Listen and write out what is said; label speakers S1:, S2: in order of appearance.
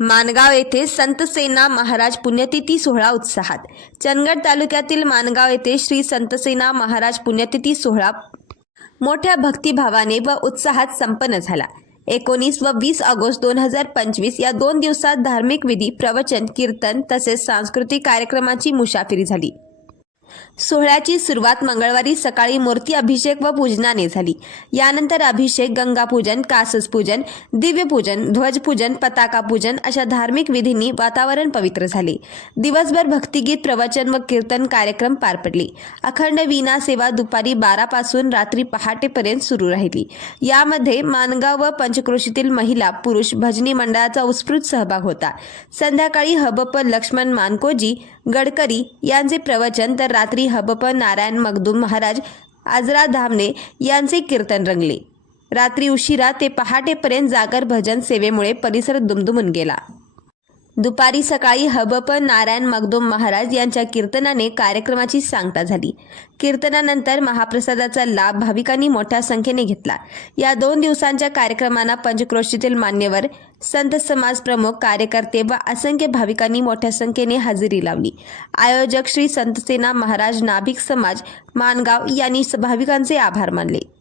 S1: मानगाव येथे संत सेना महाराज पुण्यतिथी सोहळा उत्साहात. चंदगड तालुक्यातील मानगाव येथे श्री संत सेना महाराज पुण्यतिथी सोहळा मोठ्या भक्तिभावाने व उत्साहात संपन्न झाला. एकोणीस व वीस ऑगस्ट दोन हजार पंचवीस या दोन दिवसात धार्मिक विधी प्रवचन कीर्तन तसेच सांस्कृतिक कार्यक्रमाची मुसाफिरी झाली. सोहळ्याची सुरुवात मंगळवारी सकाळी मूर्ती अभिषेक व पूजनाने झाली. यानंतर अभिषेक गंगापूजन कासस पूजन दिव्यपूजन ध्वजपूजन पताका पूजन अशा धार्मिक विधींनी वातावरण पवित्र झाले. दिवसभर भक्तिगीत प्रवचन व कीर्तन कार्यक्रम पार पडले. अखंड वीणा सेवा दुपारी बारापासून रात्री पहाटेपर्यंत सुरू राहिली. यामध्ये मानगाव व पंचक्रोशीतील महिला पुरुष भजनी मंडळाचा उत्स्फूर्त सहभाग होता. संध्याकाळी हबप लक्ष्मण मानकोजी गडकरी यांचे प्रवचन तर रात्री हबप नारायण मगदूम महाराज आजरा धामणे यांचे कीर्तन रंगले. रात्री उशिरा ते पहाटेपर्यंत जागर भजन सेवेमुळे परिसर दुमदुमून गेला. दुपारी सकाळी हबप नारायण मगदोम महाराज यांच्या कीर्तनाने कार्यक्रमाची सांगता झाली. कीर्तनानंतर महाप्रसादाचा लाभ भाविकांनी मोठ्या संख्येने घेतला. या दोन दिवसांच्या कार्यक्रमांना पंचक्रोशीतील मान्यवर संत समाज प्रमुख कार्यकर्ते व असंख्य भाविकांनी मोठ्या संख्येने हजेरी लावली. आयोजक श्री संतसेना महाराज नाभिक समाज मानगाव यांनी भाविकांचे आभार मानले.